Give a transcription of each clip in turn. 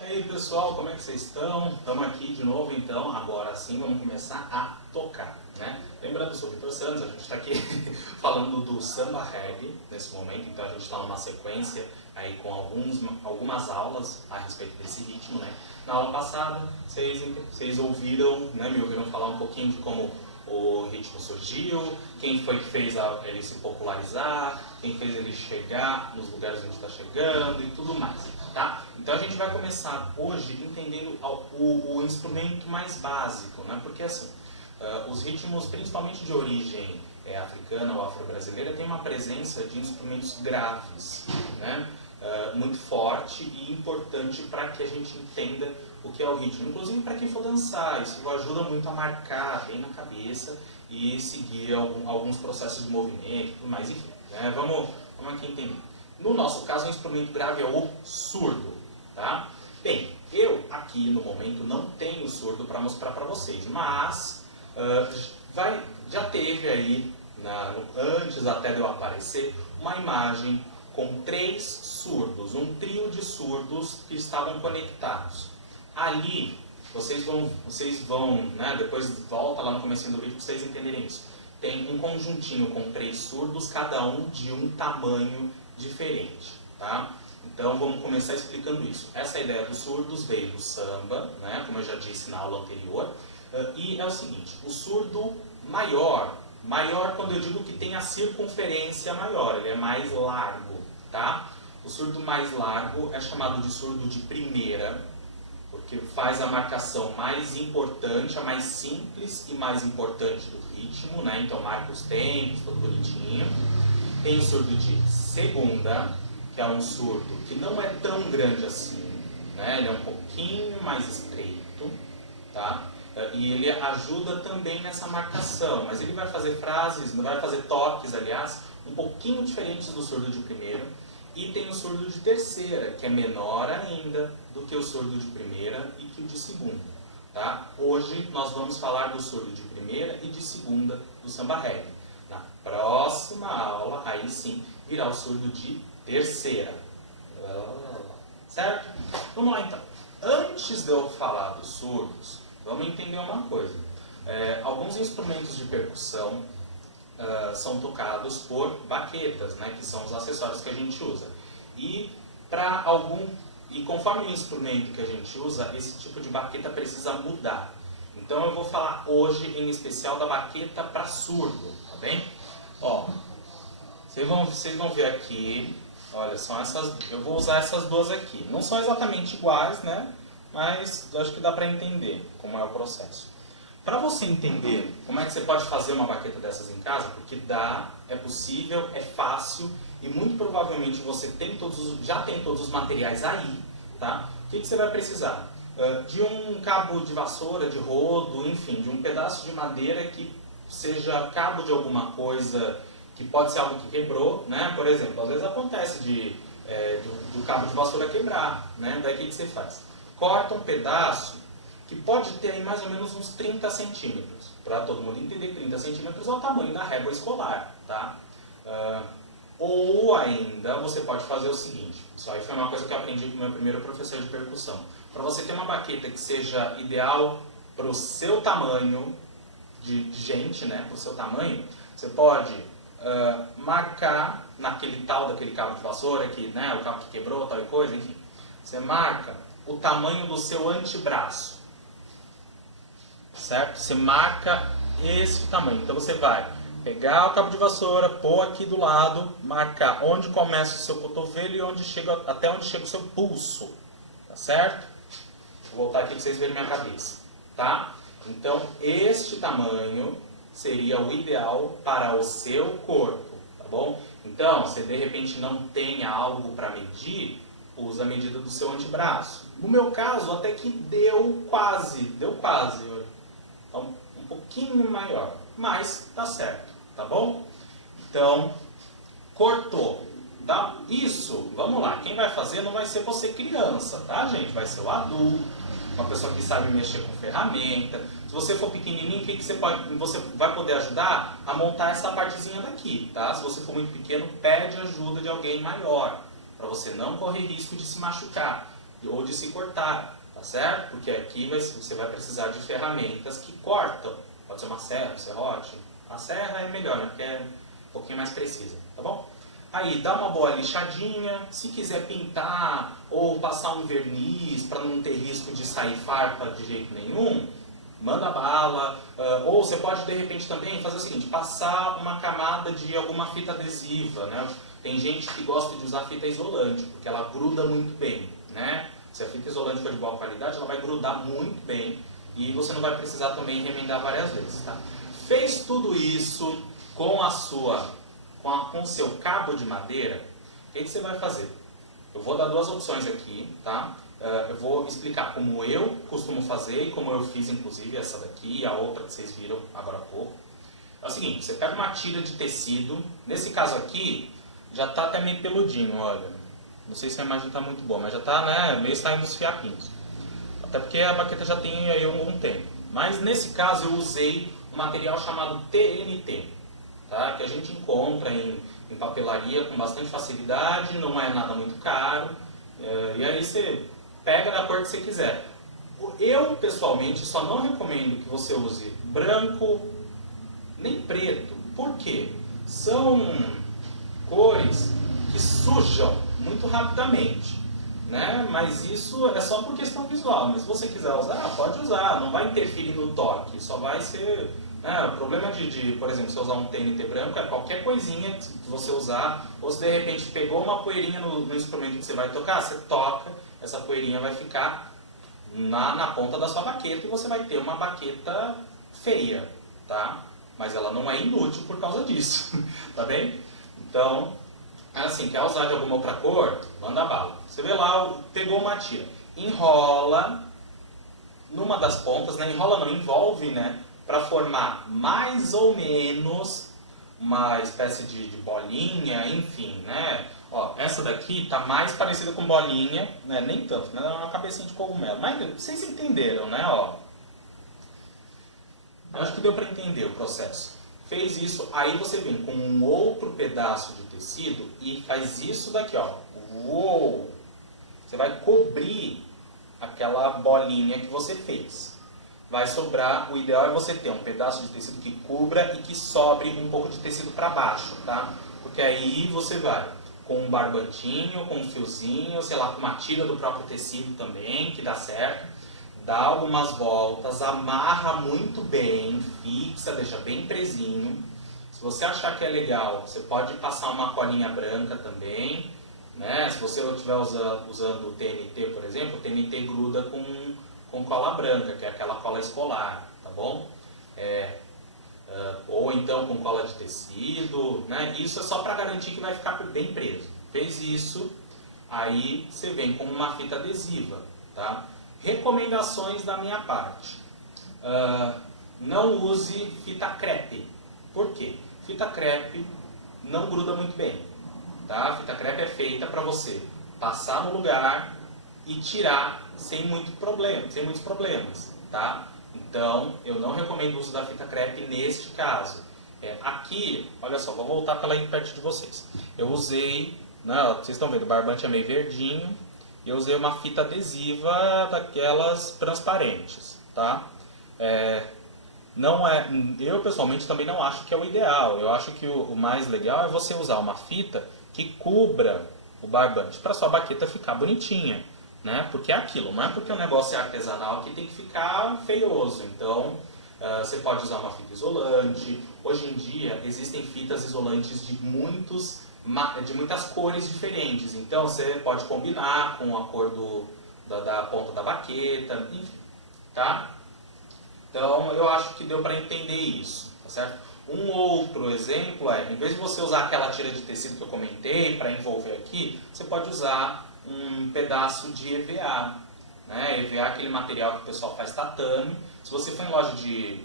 E aí pessoal, como é que vocês estão? Estamos aqui de novo então, agora sim vamos começar a tocar, né? Lembrando, eu sou o Vitor Santos, a gente está aqui falando do samba reggae nesse momento, então a gente está numa sequência aí com algumas aulas a respeito desse ritmo, né? Na aula passada, vocês ouviram, né, me ouviram falar um pouquinho de como o ritmo surgiu, quem foi que fez ele se popularizar, quem fez ele chegar nos lugares onde está chegando e tudo mais, tá? Então a gente vai começar hoje entendendo o instrumento mais básico, né? Porque assim, os ritmos, principalmente de origem africana ou afro-brasileira, tem uma presença de instrumentos graves, né? Muito forte e importante para que a gente entenda o que é o ritmo. Inclusive para quem for dançar, isso ajuda muito a marcar bem na cabeça e seguir alguns processos de movimento e tudo mais. Enfim, né? Vamos aqui entender. No nosso caso, o instrumento grave é o surdo, tá? Bem, eu aqui no momento não tenho surdo para mostrar para vocês, mas já teve aí, antes até de eu aparecer, uma imagem com 3 surdos, um trio de surdos que estavam conectados. Ali, vocês vão, né, depois volta lá no comecinho do vídeo para vocês entenderem isso. Tem um conjuntinho com 3 surdos, cada um de um tamanho diferente, tá? Então vamos começar explicando isso. Essa ideia dos surdos veio do samba, né, como eu já disse na aula anterior, e é o seguinte, o surdo maior quando eu digo que tem a circunferência maior, ele é mais largo, tá? O surdo mais largo é chamado de surdo de primeira, porque faz a marcação mais importante, a mais simples e mais importante do ritmo, né? Então marca os tempos, tudo bonitinho. Tem o surdo de segunda, que é um surdo que não é tão grande assim, né? Ele é um pouquinho mais estreito, tá? E ele ajuda também nessa marcação, mas ele vai fazer frases, vai fazer toques, aliás, um pouquinho diferentes do surdo de primeira. E tem o surdo de terceira, que é menor ainda do que o surdo de primeira e que o de segunda, tá? Hoje nós vamos falar do surdo de primeira e de segunda do samba reggae. Na próxima aula, aí sim, virá o surdo de terceira. Certo? Vamos lá então. Antes de eu falar dos surdos, vamos entender uma coisa. Alguns instrumentos de percussão são tocados por baquetas, né, que são os acessórios que a gente usa. E conforme o instrumento que a gente usa, esse tipo de baqueta precisa mudar. Então eu vou falar hoje em especial da baqueta para surdo, tá bem? Ó, vocês vão ver aqui, olha, são essas, eu vou usar essas duas aqui. Não são exatamente iguais, né? Mas eu acho que dá para entender como é o processo. Para você entender como é que você pode fazer uma baqueta dessas em casa, porque é possível, é fácil e muito provavelmente você já tem todos os materiais aí, tá? O que você vai precisar? De um cabo de vassoura, de rodo, enfim, de um pedaço de madeira que seja cabo de alguma coisa, que pode ser algo que quebrou, né? Por exemplo, às vezes acontece do cabo de vassoura quebrar, né? Daí o que você faz? Corta um pedaço que pode ter aí mais ou menos uns 30 centímetros. Para todo mundo entender, 30 centímetros é o tamanho da régua escolar, tá? Ou ainda, você pode fazer o seguinte, isso aí foi uma coisa que eu aprendi com o meu primeiro professor de percussão. Para você ter uma baqueta que seja ideal para o seu tamanho de gente, né? Para o seu tamanho, você pode marcar daquele cabo de vassoura, né? O cabo que quebrou, tal e coisa, enfim. Você marca o tamanho do seu antebraço. Certo? Você marca esse tamanho. Então você vai pegar o cabo de vassoura, pôr aqui do lado, marcar onde começa o seu cotovelo e até onde chega o seu pulso. Tá certo? Vou voltar aqui para vocês verem minha cabeça. Tá? Então este tamanho seria o ideal para o seu corpo. Tá bom? Então, se de repente não tem algo para medir, usa a medida do seu antebraço. No meu caso, até que deu quase. Então, um pouquinho maior, mas tá certo, tá bom? Então, cortou. Tá? Isso, vamos lá, quem vai fazer não vai ser você criança, tá, gente? Vai ser o adulto, uma pessoa que sabe mexer com ferramenta. Se você for pequenininho, o que você vai poder ajudar a montar essa partezinha daqui, tá? Se você for muito pequeno, pede ajuda de alguém maior, para você não correr risco de se machucar. ou de se cortar, tá certo? Porque aqui você vai precisar de ferramentas que cortam. Pode ser uma serra, um serrote. A serra é melhor, né? Porque é um pouquinho mais precisa, tá bom? Aí dá uma boa lixadinha, se quiser pintar ou passar um verniz para não ter risco de sair farpa de jeito nenhum, manda bala. Ou você pode de repente também fazer o seguinte, passar uma camada de alguma fita adesiva, né? Tem gente que gosta de usar fita isolante, porque ela gruda muito bem, né? Se a fita isolante for de boa qualidade, ela vai grudar muito bem e você não vai precisar também remendar várias vezes, tá? Fez tudo isso com com o seu cabo de madeira, o que você vai fazer? Eu vou dar duas opções aqui, tá? Eu vou explicar como eu costumo fazer e como eu fiz, inclusive, essa daqui e a outra que vocês viram agora há pouco. É o seguinte, você pega uma tira de tecido, nesse caso aqui, já está até meio peludinho, olha. Não sei se a imagem está muito boa, mas já está, né, meio saindo dos fiapinhos. Até porque a baqueta já tem aí algum tempo. Mas nesse caso eu usei um material chamado TNT. Tá? Que a gente encontra em papelaria com bastante facilidade, não é nada muito caro, e aí você pega da cor que você quiser. Eu, pessoalmente, só não recomendo que você use branco nem preto. Por quê? São cores que sujam muito rapidamente, né? Mas isso é só por questão visual. Mas se você quiser usar, pode usar, não vai interferir no toque, só vai ser... o problema por exemplo, se você usar um TNT branco é qualquer coisinha que você usar, ou se de repente pegou uma poeirinha no instrumento que você vai tocar, você toca, essa poeirinha vai ficar na ponta da sua baqueta e você vai ter uma baqueta feia, tá? Mas ela não é inútil por causa disso, tá bem? Então, assim, quer usar de alguma outra cor? Manda bala. Você vê lá, pegou uma tira, enrola numa das pontas, né? Enrola não, envolve, né? Para formar mais ou menos uma espécie de bolinha, enfim, né? Ó, essa daqui tá mais parecida com bolinha, né? Nem tanto, né? É uma cabecinha de cogumelo. Mas vocês entenderam, né? Ó, eu acho que deu para entender o processo. Fez isso, aí você vem com um outro pedaço de tecido e faz isso daqui, ó. Uou! Você vai cobrir aquela bolinha que você fez. Vai sobrar, o ideal é você ter um pedaço de tecido que cubra e que sobre um pouco de tecido para baixo, tá? Porque aí você vai com um barbantinho, com um fiozinho, sei lá, com uma tira do próprio tecido também, que dá certo. Dá algumas voltas, amarra muito bem, fixa, deixa bem presinho. Se você achar que é legal, você pode passar uma colinha branca também, né? Se você estiver usando o TNT, por exemplo, o TNT gruda com cola branca, que é aquela cola escolar, tá bom? Ou então com cola de tecido, né? Isso é só para garantir que vai ficar bem preso. Fez isso, aí você vem com uma fita adesiva, tá? Recomendações da minha parte. Não use fita crepe. Por quê? Fita crepe não gruda muito bem, tá? Fita crepe é feita para você passar no lugar e tirar sem muitos problemas, tá? Então, eu não recomendo o uso da fita crepe neste caso. Aqui, olha só, vou voltar para lá perto de vocês. Eu usei, né, vocês estão vendo, o barbante é meio verdinho. Eu usei uma fita adesiva daquelas transparentes, tá? Eu pessoalmente também não acho que é o ideal. Eu acho que o mais legal é você usar uma fita que cubra o barbante para sua baqueta ficar bonitinha, né? Porque é aquilo, não é porque o negócio é artesanal que tem que ficar feioso. Então, você pode usar uma fita isolante. Hoje em dia existem fitas isolantes de muitas cores diferentes. Então você pode combinar com a cor da ponta da baqueta, enfim, tá? Então eu acho que deu para entender isso, tá certo? Um outro exemplo em vez de você usar aquela tira de tecido que eu comentei para envolver aqui, você pode usar um pedaço de EVA, né? EVA é aquele material que o pessoal faz tatame. Se você for em loja de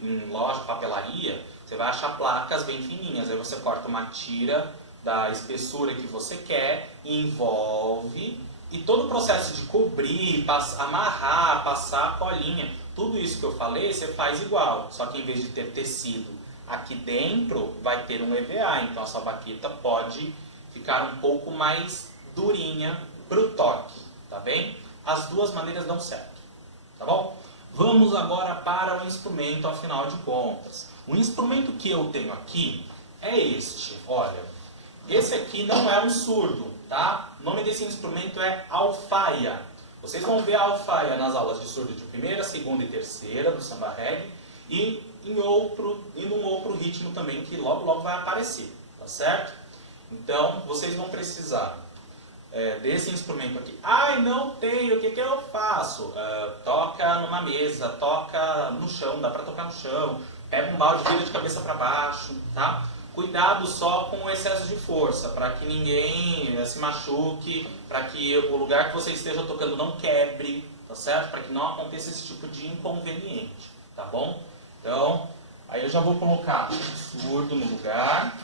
papelaria, você vai achar placas bem fininhas. Aí você corta uma tira da espessura que você quer, envolve, e todo o processo de cobrir, amarrar, passar a colinha, tudo isso que eu falei, você faz igual, só que em vez de ter tecido aqui dentro, vai ter um EVA, então a sua baqueta pode ficar um pouco mais durinha para o toque, tá bem? as duas maneiras dão certo, tá bom? Vamos agora para o instrumento, afinal de contas. O instrumento que eu tenho aqui é este, olha. Esse aqui não é um surdo, tá? O nome desse instrumento é alfaia. Vocês vão ver a alfaia nas aulas de surdo de primeira, segunda e terceira do samba reggae e num outro ritmo também que logo logo vai aparecer, tá certo? Então, vocês vão precisar desse instrumento aqui. Ai, não tenho, o que eu faço? Toca numa mesa, toca no chão, dá pra tocar no chão, pega um balde, vira de cabeça para baixo, tá? Cuidado só com o excesso de força, para que ninguém se machuque, para que o lugar que você esteja tocando não quebre, tá certo? Para que não aconteça esse tipo de inconveniente, tá bom? Então, aí eu já vou colocar o surdo no lugar.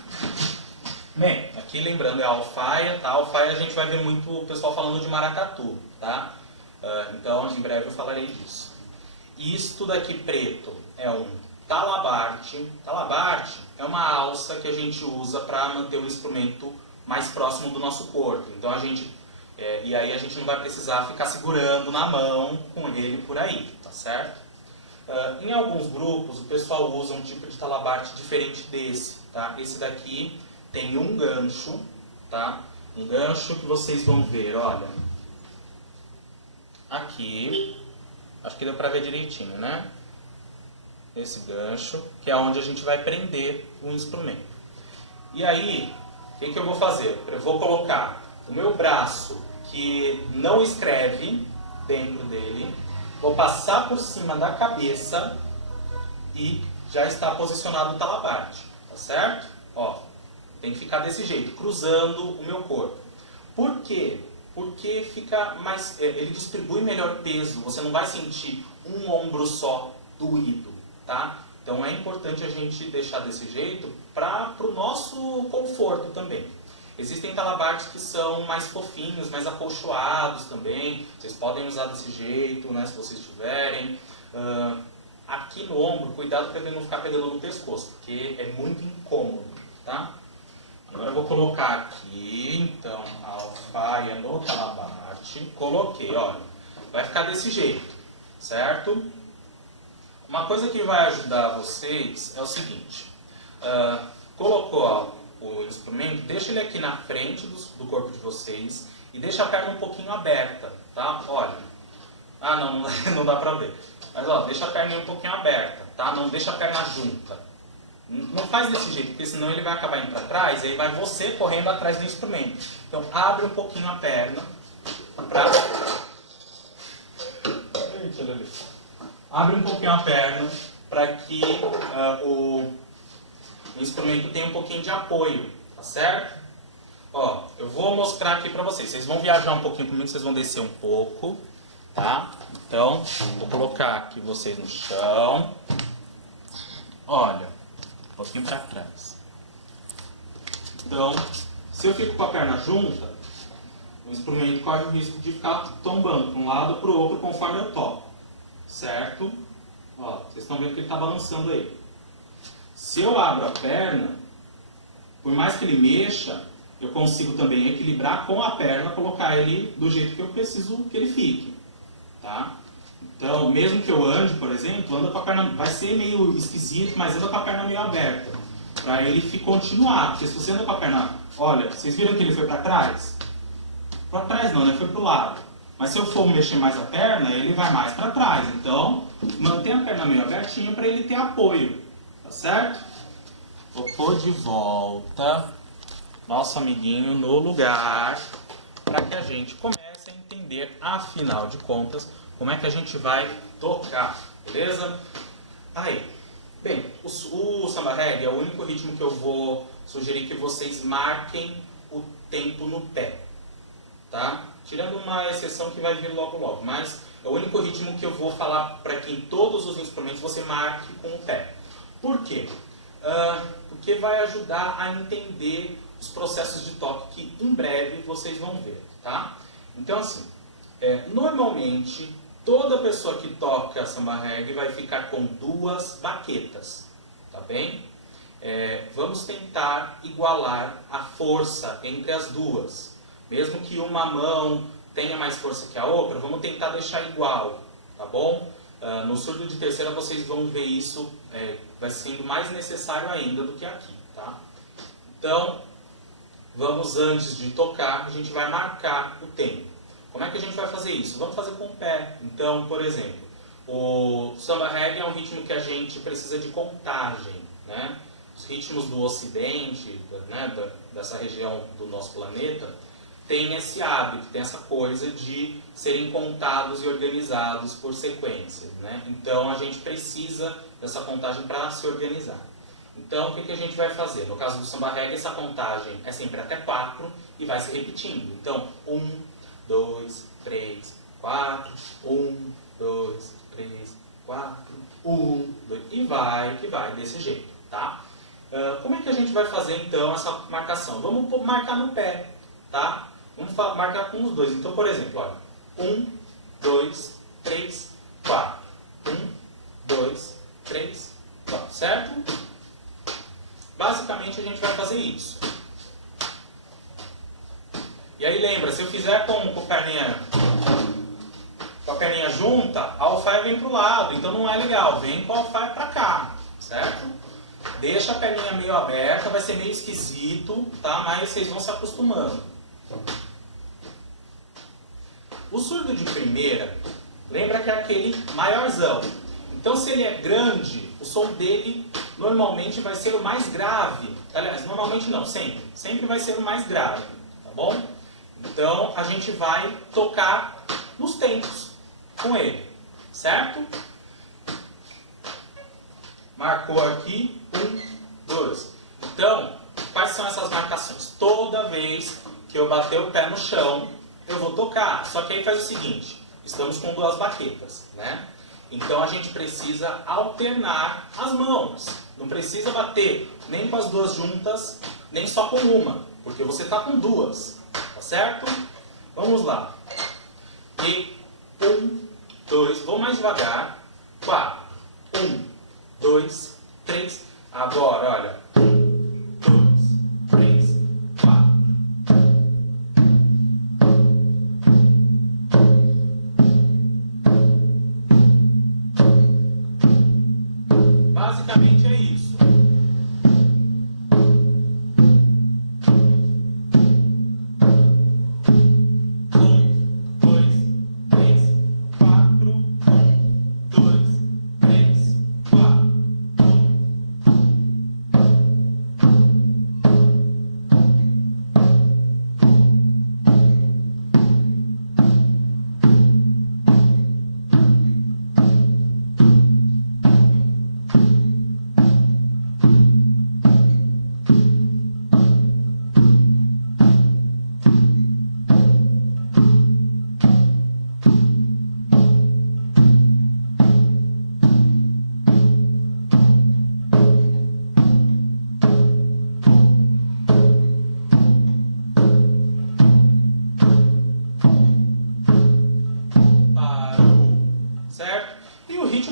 Bem, aqui lembrando é a alfaia, tá? A alfaia a gente vai ver muito o pessoal falando de maracatu, tá? Então, em breve eu falarei disso. Isto daqui preto é um talabarte. Talabarte é uma alça que a gente usa para manter o instrumento mais próximo do nosso corpo. Então e aí a gente não vai precisar ficar segurando na mão com ele por aí, tá certo? Em alguns grupos o pessoal usa um tipo de talabarte diferente desse, tá? Esse daqui tem um gancho, tá? Um gancho que vocês vão ver, olha. Aqui, acho que deu para ver direitinho, né? Esse gancho, que é onde a gente vai prender o instrumento. E aí, o que eu vou fazer? Eu vou colocar o meu braço, que não escreve dentro dele, vou passar por cima da cabeça e já está posicionado o talabarte, tá certo? Ó, tem que ficar desse jeito, cruzando o meu corpo. Por quê? Porque fica mais, ele distribui melhor peso, você não vai sentir um ombro só doído. Tá? Então é importante a gente deixar desse jeito para o nosso conforto também. Existem talabartes que são mais fofinhos, mais acolchoados também. Vocês podem usar desse jeito, né, se vocês tiverem. Aqui no ombro, cuidado para ele não ficar pegando no pescoço, porque é muito incômodo. Tá? Agora eu vou colocar aqui, então, a alfaia no talabarte. Coloquei, olha. Vai ficar desse jeito, certo? Uma coisa que vai ajudar vocês é o seguinte, colocou o instrumento, deixa ele aqui na frente do corpo de vocês e deixa a perna um pouquinho aberta, tá? Olha, não dá pra ver, mas ó, deixa a perna um pouquinho aberta, tá? Não deixa a perna junta, não faz desse jeito, porque senão ele vai acabar indo pra trás e aí vai você correndo atrás do instrumento. Então abre um pouquinho a perna Abre um pouquinho a perna para que o instrumento tenha um pouquinho de apoio, tá certo? Ó, eu vou mostrar aqui para vocês. Vocês vão viajar um pouquinho comigo, vocês vão descer um pouco, tá? Então, vou colocar aqui vocês no chão. Olha, um pouquinho para trás. Então, se eu fico com a perna junta, o instrumento corre o risco de ficar tombando para um lado ou para o outro conforme eu toco. Certo? Ó, vocês estão vendo que ele está balançando aí. Se eu abro a perna, por mais que ele mexa, eu consigo também equilibrar com a perna, colocar ele do jeito que eu preciso que ele fique. Tá? Então, mesmo que eu ande, por exemplo, anda com a perna, vai ser meio esquisito, mas anda com a perna meio aberta. Para ele continuar. Porque se você anda com a perna... Olha, vocês viram que ele foi para trás? Para trás não, né? Foi para o lado. Mas se eu for mexer mais a perna, ele vai mais para trás. Então, mantenha a perna meio abertinha para ele ter apoio. Tá certo? Vou pôr de volta nosso amiguinho no lugar para que a gente comece a entender, afinal de contas, como é que a gente vai tocar. Beleza? Aí. Bem, o samba reggae é o único ritmo que eu vou sugerir que vocês marquem o tempo no pé. Tá? Tirando uma exceção que vai vir logo logo, mas é o único ritmo que eu vou falar para que em todos os instrumentos você marque com o pé. Por quê? Porque vai ajudar a entender os processos de toque que em breve vocês vão ver, tá? Então assim, normalmente toda pessoa que toca samba reggae vai ficar com 2 baquetas, tá bem? Vamos tentar igualar a força entre as duas. Mesmo que uma mão tenha mais força que a outra, vamos tentar deixar igual, tá bom? No surdo de terceira vocês vão ver isso, vai sendo mais necessário ainda do que aqui, tá? Então, vamos, antes de tocar, a gente vai marcar o tempo. Como é que a gente vai fazer isso? Vamos fazer com o pé. Então, por exemplo, o samba reggae é um ritmo que a gente precisa de contagem, né? Os ritmos do ocidente, né, dessa região do nosso planeta, tem esse hábito, tem essa coisa de serem contados e organizados por sequências, né? Então a gente precisa dessa contagem para se organizar. Então o que a gente vai fazer? No caso do samba reggae, essa contagem é sempre até 4 e vai se repetindo. Então 1, 2, 3, 4, 1, 2, 3, 4, 1, 2, e vai desse jeito, tá? Como é que a gente vai fazer então essa marcação? Vamos marcar no pé, tá? Vamos marcar com os dois. Então, por exemplo, olha, 1, 2, 3, 4. 1, 2, 3, 4, certo? Basicamente a gente vai fazer isso. E aí lembra, se eu fizer com a perninha junta, a alfaia vem para o lado, então não é legal, vem com a alfaia para cá, certo? Deixa a perninha meio aberta, vai ser meio esquisito, tá? Mas vocês vão se acostumando. O surdo de primeira, lembra que é aquele maiorzão. Então se ele é grande, o som dele normalmente vai ser o mais grave. Aliás, normalmente não, sempre. Sempre vai ser o mais grave, tá bom? Então a gente vai tocar nos tempos com ele, certo? Marcou aqui, 1, 2. Então, quais são essas marcações? Toda vez que eu bater o pé no chão, eu vou tocar. Só que aí faz o seguinte, estamos com 2 baquetas, né? Então a gente precisa alternar as mãos. Não precisa bater nem com as 2 juntas, nem só com uma, porque você está com 2, tá certo? Vamos lá. E 1, 2, vou mais devagar. 4, 1, 2, 3. Agora, olha. 1, 2, 3, 4. Basicamente é isso.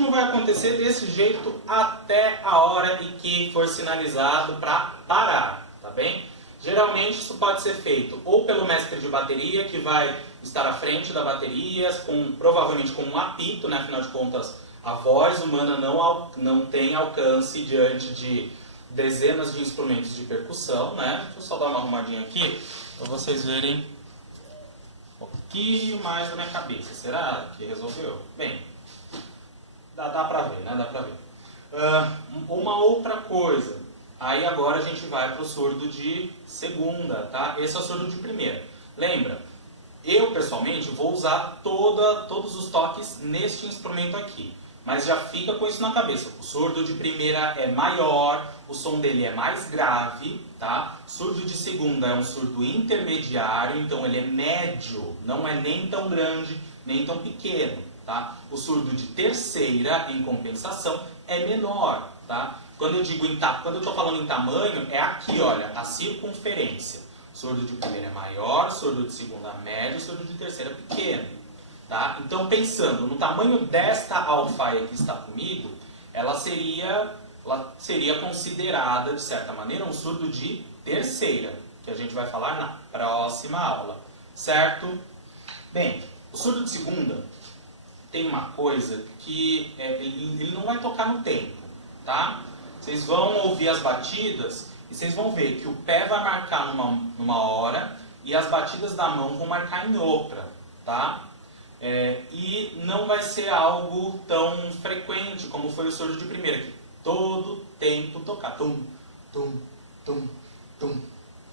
Vai acontecer desse jeito até a hora em que for sinalizado para parar, tá bem? Geralmente isso pode ser feito ou pelo mestre de bateria, que vai estar à frente da bateria, provavelmente com um apito, né? Afinal de contas a voz humana não tem alcance diante de dezenas de instrumentos de percussão, né? Deixa eu só dar uma arrumadinha aqui para vocês verem um pouquinho mais da minha cabeça. Será que resolveu? Bem, dá pra ver, né? Dá pra ver. Uma outra coisa. Aí agora a gente vai pro surdo de segunda, tá? Esse é o surdo de primeira. Lembra? Eu, pessoalmente, vou usar todos os toques neste instrumento aqui. Mas já fica com isso na cabeça. O surdo de primeira é maior, o som dele é mais grave, tá? Surdo de segunda é um surdo intermediário, então ele é médio, não é nem tão grande, nem tão pequeno. Tá? O surdo de terceira, em compensação, é menor. Tá? Quando eu estou falando em tamanho, é aqui, olha, a circunferência. Surdo de primeira é maior, surdo de segunda é médio, surdo de terceira é pequeno. Tá? Então, pensando no tamanho desta alfaia que está comigo, ela seria considerada, de certa maneira, um surdo de terceira, que a gente vai falar na próxima aula. Certo? Bem, o surdo de segunda tem uma coisa que ele não vai tocar no tempo, tá? Vocês vão ouvir as batidas e vocês vão ver que o pé vai marcar numa hora e as batidas da mão vão marcar em outra, tá? E não vai ser algo tão frequente como foi o surdo de primeira, que todo tempo tocar. Tum, tum, tum, tum,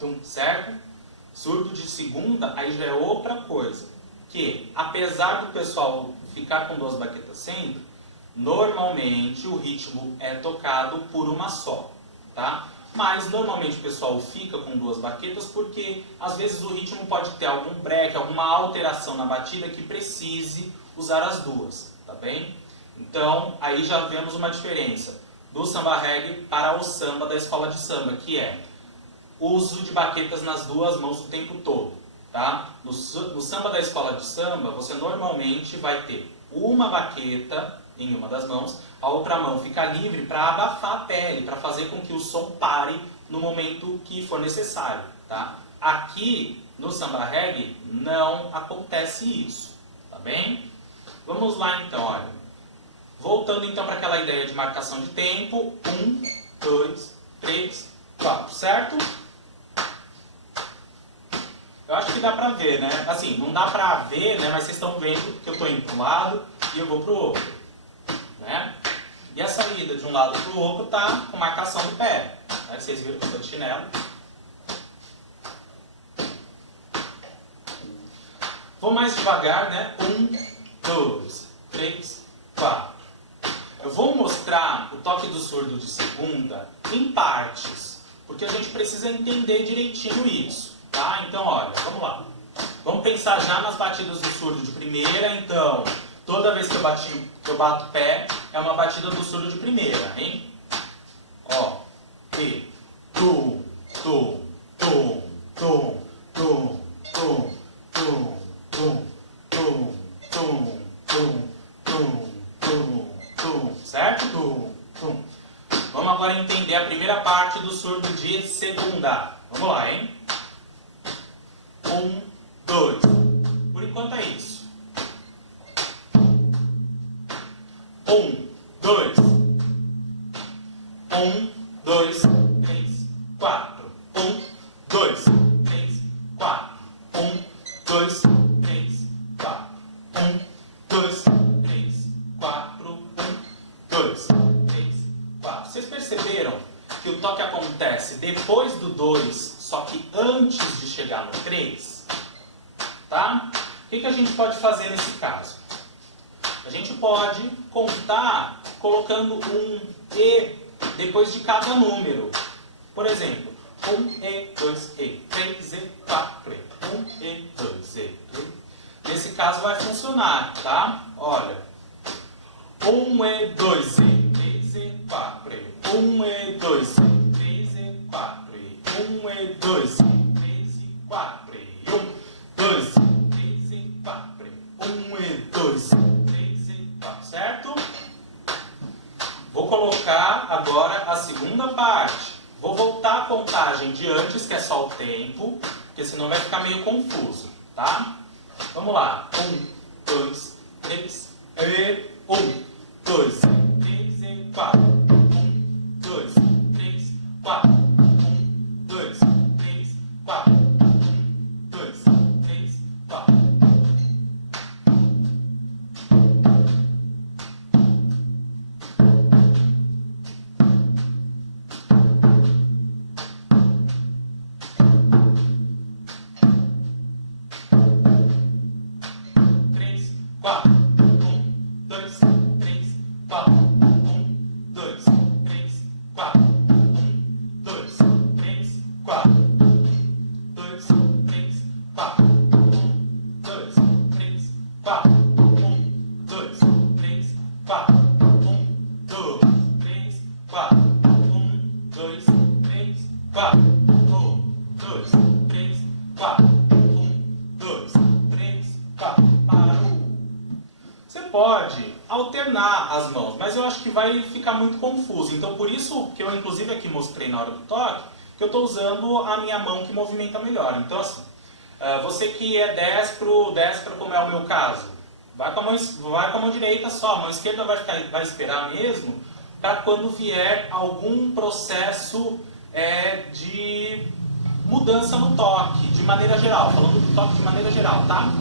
tum, certo? Surdo de segunda, aí já é outra coisa. Que, apesar do pessoal ficar com 2 baquetas sempre, normalmente o ritmo é tocado por uma só, tá? Mas normalmente o pessoal fica com 2 baquetas porque às vezes o ritmo pode ter algum break, alguma alteração na batida que precise usar as 2, tá bem? Então, aí já vemos uma diferença do samba reggae para o samba da escola de samba, que é uso de baquetas nas 2 mãos o tempo todo. Tá? No samba da escola de samba, você normalmente vai ter uma baqueta em uma das mãos, a outra mão fica livre para abafar a pele, para fazer com que o som pare no momento que for necessário. Tá? Aqui, no samba reggae, não acontece isso. Tá bem? Vamos lá então, olha. Voltando então para aquela ideia de marcação de tempo. 1, 2, 3, 4, certo? Eu acho que dá pra ver, né? Assim, não dá pra ver, né? Mas vocês estão vendo que eu tô indo para um lado e eu vou pro outro, né? E a saída de um lado pro outro tá com marcação do pé. Né? Vocês viram que eu tô de chinelo. Vou mais devagar, né? 1, 2, 3, 4. Eu vou mostrar o toque do surdo de segunda em partes, porque a gente precisa entender direitinho isso. Tá? Então, olha, vamos lá. Vamos pensar já nas batidas do surdo de primeira. Então, toda vez que eu bato o pé, é uma batida do surdo de primeira, hein? Ó, e tum, tum, tum, tum, tum, tum, tum, tum, tum, tum, tum, tum, tum, tum, certo? Tum, tum. Vamos agora entender a primeira parte do surdo de segunda. Vamos lá, hein? 1, 2. Por enquanto é isso. 1, 2. 1, 2, 3, 4. 1, 2, 3, 4. 1, 2, 3, 4. 1, 2, 3, 4. 1, 2, 3, 4. Vocês perceberam que o toque acontece depois do 2, só que antes de chegar no 3, tá? O que a gente pode fazer nesse caso? A gente pode contar colocando um E depois de cada número. Por exemplo, 1 E, 2 E, 3 E, 4 E, 1 E, 2 E, 3. Nesse caso vai funcionar, tá? Olha, 1 E, 2 E, 3 E, 4 E, 1 E, 2 E, 3 E, 4 E, 1 E, 2 E, 3 E, 4 E, 1, 2, 3 E, 4 E, 1 E, 2 E, 3 E, 4, certo? Vou colocar agora a segunda parte. Vou voltar a contagem de antes, que é só o tempo, porque senão vai ficar meio confuso, tá? Vamos lá. 1, 2, 3 E, 1, 2, 3 E, 4. 1, 2, 3, 4. 1, 2, 3, 4. 1, 2, 3, 4. Quatro, 1, 2, 3, 4, 1, 2, 3, 4, 1, 2, 3, 4, 1, 2, 3, 4, 1, 2, 3, 4, 1, 2, 3, 4, 1, 2, 3, 4, 1, 2, 3, 4, 1, 2, 3, 4, 1, 2, 3, 4, parou. Você pode alternar as mãos, mas eu acho que vai ficar muito confuso. Então, por isso que eu, inclusive, aqui mostrei na hora do toque, que eu estou usando a minha mão que movimenta melhor. Então, assim, Você que é destro, como é o meu caso, vai com a mão direita só, a mão esquerda vai esperar mesmo para quando vier algum processo de mudança no toque, de maneira geral, falando do toque de maneira geral, tá?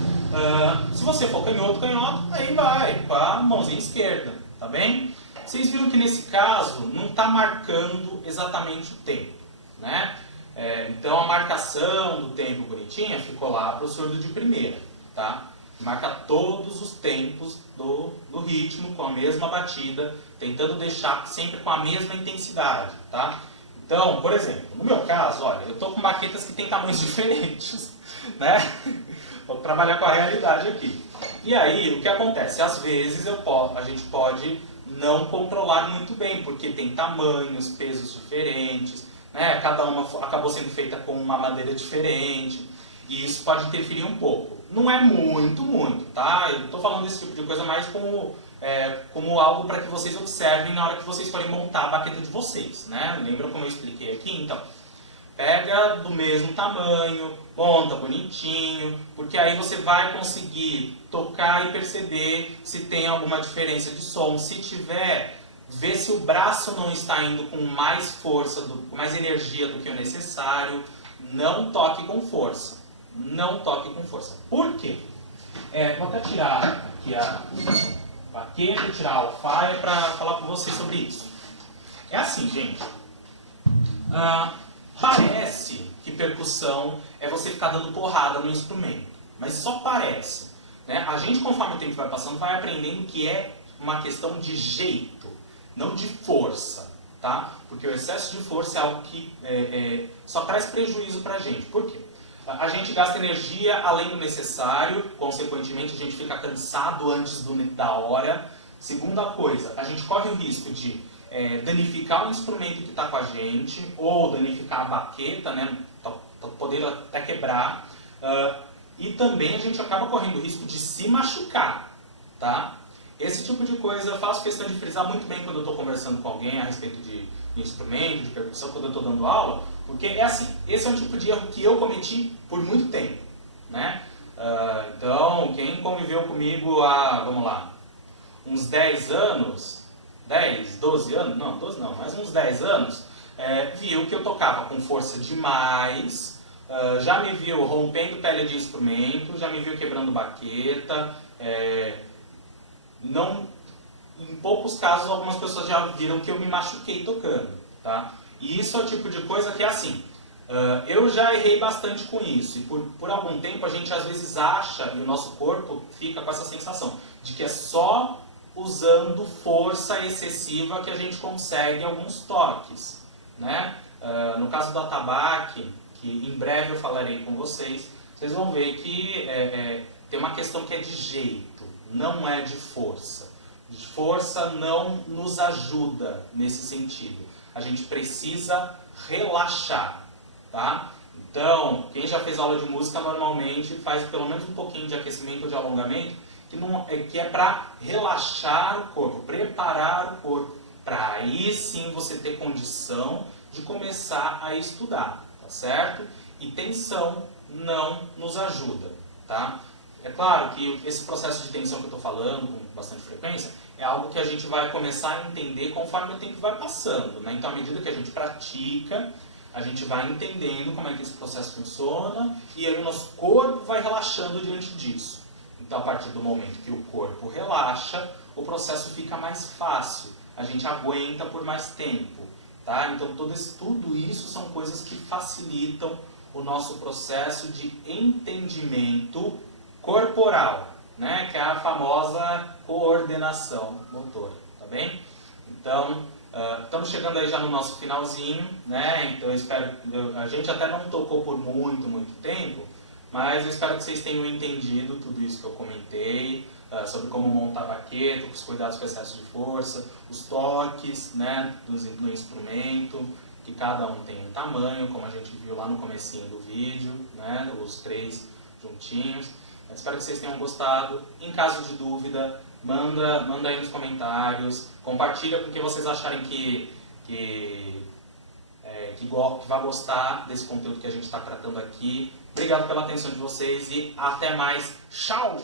Se você for canhoto, aí vai com a mãozinha esquerda, tá bem? Vocês viram que nesse caso não está marcando exatamente o tempo, né? Então a marcação do tempo bonitinha ficou lá para o surdo de primeira, tá? Marca todos os tempos do ritmo com a mesma batida, tentando deixar sempre com a mesma intensidade, tá? Então, por exemplo, no meu caso, olha, eu estou com baquetas que têm tamanhos diferentes, né? Vou trabalhar com a realidade aqui. E aí, o que acontece? Às vezes a gente pode não controlar muito bem, porque tem tamanhos, pesos diferentes, né? Cada uma acabou sendo feita com uma madeira diferente, e isso pode interferir um pouco. Não é muito, tá? Eu estou falando desse tipo de coisa mais como algo para que vocês observem na hora que vocês forem montar a baqueta de vocês, né? Lembra como eu expliquei aqui? Então, pega do mesmo tamanho, monta bonitinho, porque aí você vai conseguir tocar e perceber se tem alguma diferença de som. Se tiver, vê se o braço não está indo com mais força, com mais energia do que o necessário. Não toque com força. Não toque com força. Por quê? Vou até tirar aqui a baqueta, tirar a alfaia para falar com vocês sobre isso. É assim, gente. Parece que percussão é você ficar dando porrada no instrumento, mas só parece, né? A gente, conforme o tempo vai passando, vai aprendendo que é uma questão de jeito, não de força, tá? Porque o excesso de força é algo que só traz prejuízo pra gente. Por quê? A gente gasta energia além do necessário, consequentemente a gente fica cansado antes da hora. Segunda coisa, a gente corre o risco de danificar o instrumento que está com a gente, ou danificar a baqueta, né, poder até quebrar, e também a gente acaba correndo o risco de se machucar, tá? Esse tipo de coisa eu faço questão de frisar muito bem quando eu estou conversando com alguém a respeito de instrumento, de percussão, quando eu estou dando aula, porque esse é um tipo de erro que eu cometi por muito tempo, né? Então, quem conviveu comigo há, vamos lá, uns 10 anos, 10, 12 anos, não, 12 não, mas uns 10 anos, viu que eu tocava com força demais, já me viu rompendo pele de instrumento, já me viu quebrando baqueta, em poucos casos algumas pessoas já viram que eu me machuquei tocando, tá? E isso é o tipo de coisa que é assim, eu já errei bastante com isso, e por algum tempo a gente às vezes acha, e o nosso corpo fica com essa sensação, de que é só usando força excessiva que a gente consegue alguns toques, né? No caso do atabaque, que em breve eu falarei com vocês, vocês vão ver que tem uma questão que é de jeito, não é de força. De força não nos ajuda nesse sentido. A gente precisa relaxar, tá? Então, quem já fez aula de música normalmente faz pelo menos um pouquinho de aquecimento ou de alongamento, que é para relaxar o corpo, preparar o corpo, para aí sim você ter condição de começar a estudar, tá certo? E tensão não nos ajuda, tá? É claro que esse processo de tensão que eu estou falando com bastante frequência é algo que a gente vai começar a entender conforme o tempo vai passando, né? Então, à medida que a gente pratica, a gente vai entendendo como é que esse processo funciona e aí o nosso corpo vai relaxando diante disso. Então, a partir do momento que o corpo relaxa, o processo fica mais fácil. A gente aguenta por mais tempo, tá? Então, tudo isso são coisas que facilitam o nosso processo de entendimento corporal, né? Que é a famosa coordenação motora, tá bem? Então, estamos chegando aí já no nosso finalzinho, né? Então, a gente até não tocou por muito tempo, mas eu espero que vocês tenham entendido tudo isso que eu comentei, sobre como montar a baqueta, os cuidados com excesso de força, os toques, né, no instrumento, que cada um tem um tamanho, como a gente viu lá no comecinho do vídeo, né, os 3 juntinhos. Eu espero que vocês tenham gostado. Em caso de dúvida, manda aí nos comentários, compartilha com quem vocês acharem que vai gostar desse conteúdo que a gente está tratando aqui. Obrigado pela atenção de vocês e até mais. Tchau!